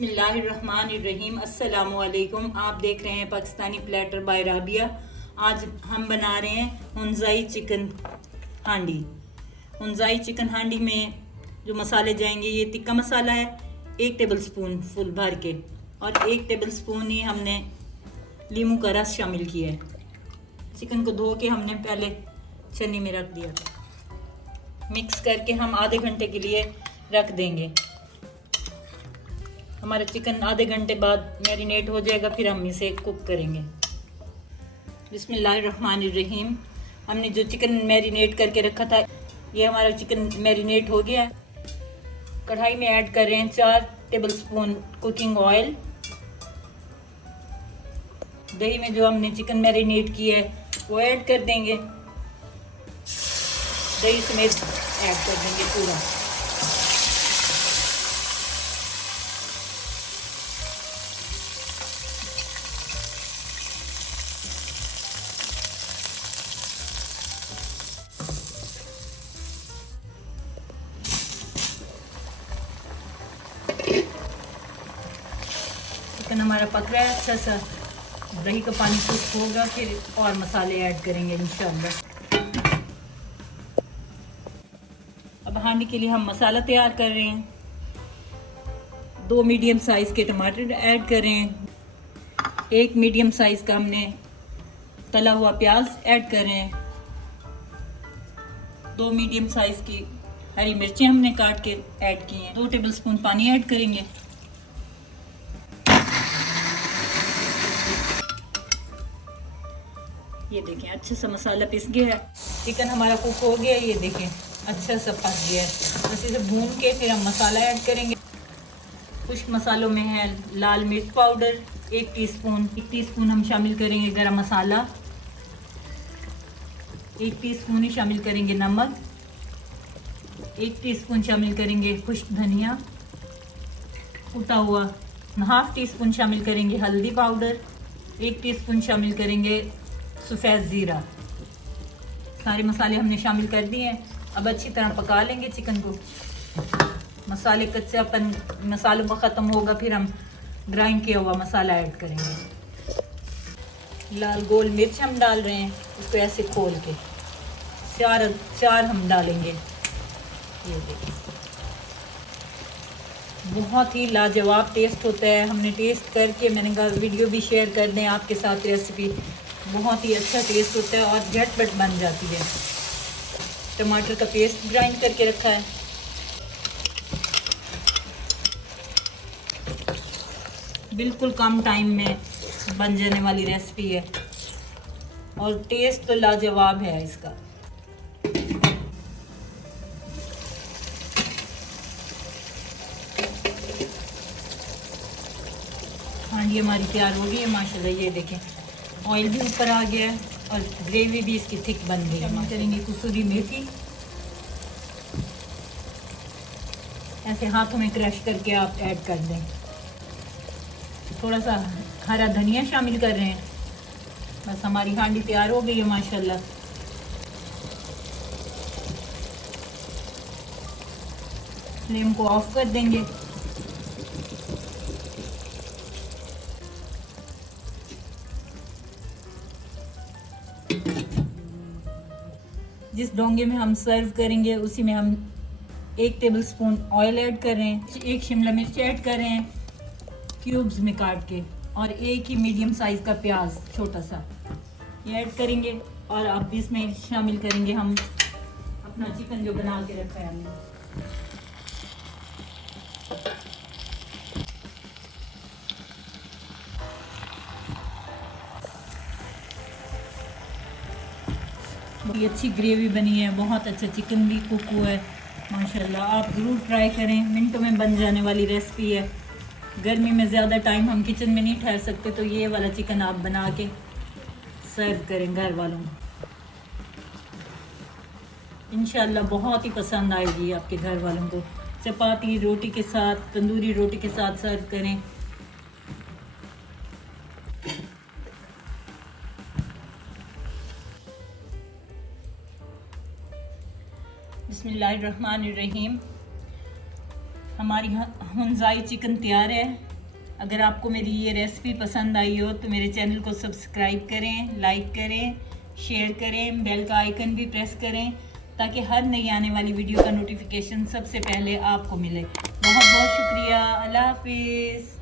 बिस्मिल्लाहिर्रहमानिर्रहीम। अस्सलामुअलैकुम। आप देख रहे हैं पाकिस्तानी प्लेटर बाय राबिया। आज हम बना रहे हैं हुंजाई चिकन हांडी। हुंजाई चिकन हांडी में जो मसाले जाएंगे, ये टिक्का मसाला है 1 टेबल स्पून फुल भर के, और 1 टेबल स्पून ही हमने लीमू का रस शामिल किया है। चिकन को धो के हमने पहले छन्नी में रख दिया था। मिक्स करके हम आधे घंटे के लिए रख देंगे। हमारा चिकन आधे घंटे बाद मैरिनेट हो जाएगा, फिर हम इसे कुक करेंगे। बिस्मिल्लाहिर्रहमानिर्रहीम। हमने जो चिकन मैरिनेट करके रखा था, ये हमारा चिकन मैरिनेट हो गया है। कढ़ाई में ऐड कर रहे हैं 4 टेबल स्पून कुकिंग ऑयल। दही में जो हमने चिकन मैरिनेट किया है वो ऐड कर देंगे, दही समेत ऐड कर देंगे पूरा। चिकन हमारा पक रहा है अच्छा सा, दही का पानी खुश्क होगा, फिर और मसाले ऐड करेंगे इंशाअल्लाह। अब हांडी के लिए हम मसाला तैयार कर रहे हैं। 2 मीडियम साइज़ के टमाटर ऐड कर रहे हैं। 1 मीडियम साइज़ का हमने तला हुआ प्याज ऐड कर रहे हैं। 2 मीडियम साइज़ की हरी मिर्चें हमने काट के ऐड की हैं। 2 टेबल स्पून पानी ऐड करेंगे। ये देखें अच्छा सा मसाला पिस गया है। चिकन हमारा कुक हो गया है, ये देखें अच्छा सा पक गया है। बस इसे भून के फिर हम मसाला ऐड करेंगे। कुछ मसालों में है लाल मिर्च पाउडर 1 टीस्पून। 1 टीस्पून हम शामिल करेंगे गरम मसाला। 1 टीस्पून ही शामिल करेंगे नमक। 1 टीस्पून शामिल करेंगे खुश्क धनिया कुटा हुआ। 1/2 टीस्पून शामिल करेंगे हल्दी पाउडर। 1 टीस्पून शामिल करेंगे सफ़ेद ज़ीरा। सारे मसाले हमने शामिल कर दिए हैं। अब अच्छी तरह पका लेंगे चिकन को। मसाले कच्चापन मसालों का ख़त्म होगा, फिर हम ग्राइंड किया हुआ मसाला ऐड करेंगे। लाल गोल मिर्च हम डाल रहे हैं, उसको ऐसे खोल के चार हम डालेंगे। ये देखिए बहुत ही लाजवाब टेस्ट होता है। हमने टेस्ट करके मैंने कहा वीडियो भी शेयर कर दें आपके साथ। रेसिपी बहुत ही अच्छा टेस्ट होता है और झटपट बन जाती है। टमाटर का पेस्ट ग्राइंड करके रखा है। बिल्कुल कम टाइम में बन जाने वाली रेसिपी है और टेस्ट तो लाजवाब है इसका। हांडी हमारी तैयार हो गई है माशाल्लाह। ये देखें ऑयल भी ऊपर आ गया है और ग्रेवी भी इसकी थिक बन गई है। हम करेंगे कसूरी मेथी, ऐसे हाथों में क्रश करके आप ऐड कर दें। थोड़ा सा हरा धनिया शामिल कर रहे हैं। बस हमारी हांडी तैयार हो गई है माशाल्लाह। फ्लेम को ऑफ कर देंगे। जिस डोंगे में हम सर्व करेंगे उसी में हम 1 टेबल स्पून ऑयल ऐड कर रहे हैं। 1 शिमला मिर्च ऐड कर रहे हैं क्यूब्स में काट के, और 1 ही मीडियम साइज़ का प्याज छोटा सा ये ऐड करेंगे। और अब इसमें शामिल करेंगे हम अपना चिकन जो बना के रखा है हमने। बड़ी अच्छी ग्रेवी बनी है, बहुत अच्छा चिकन भी कुक हुआ है माशाल्लाह। आप ज़रूर ट्राई करें, मिनटों में बन जाने वाली रेसिपी है। गर्मी में ज़्यादा टाइम हम किचन में नहीं ठहर सकते, तो ये वाला चिकन आप बना के सर्व करें घर वालों को। इंशाल्लाह बहुत ही पसंद आएगी आपके घर वालों को। चपाती रोटी के साथ, तंदूरी रोटी के साथ सर्व करें। बिस्मिल्लाहिर्रहमानिर्रहीम। हमारी हुंजाई चिकन तैयार है। अगर आपको मेरी ये रेसिपी पसंद आई हो तो मेरे चैनल को सब्सक्राइब करें, लाइक करें, शेयर करें, बेल का आइकन भी प्रेस करें ताकि हर नई आने वाली वीडियो का नोटिफिकेशन सबसे पहले आपको मिले। बहुत बहुत शुक्रिया। अल्लाह हाफिज़।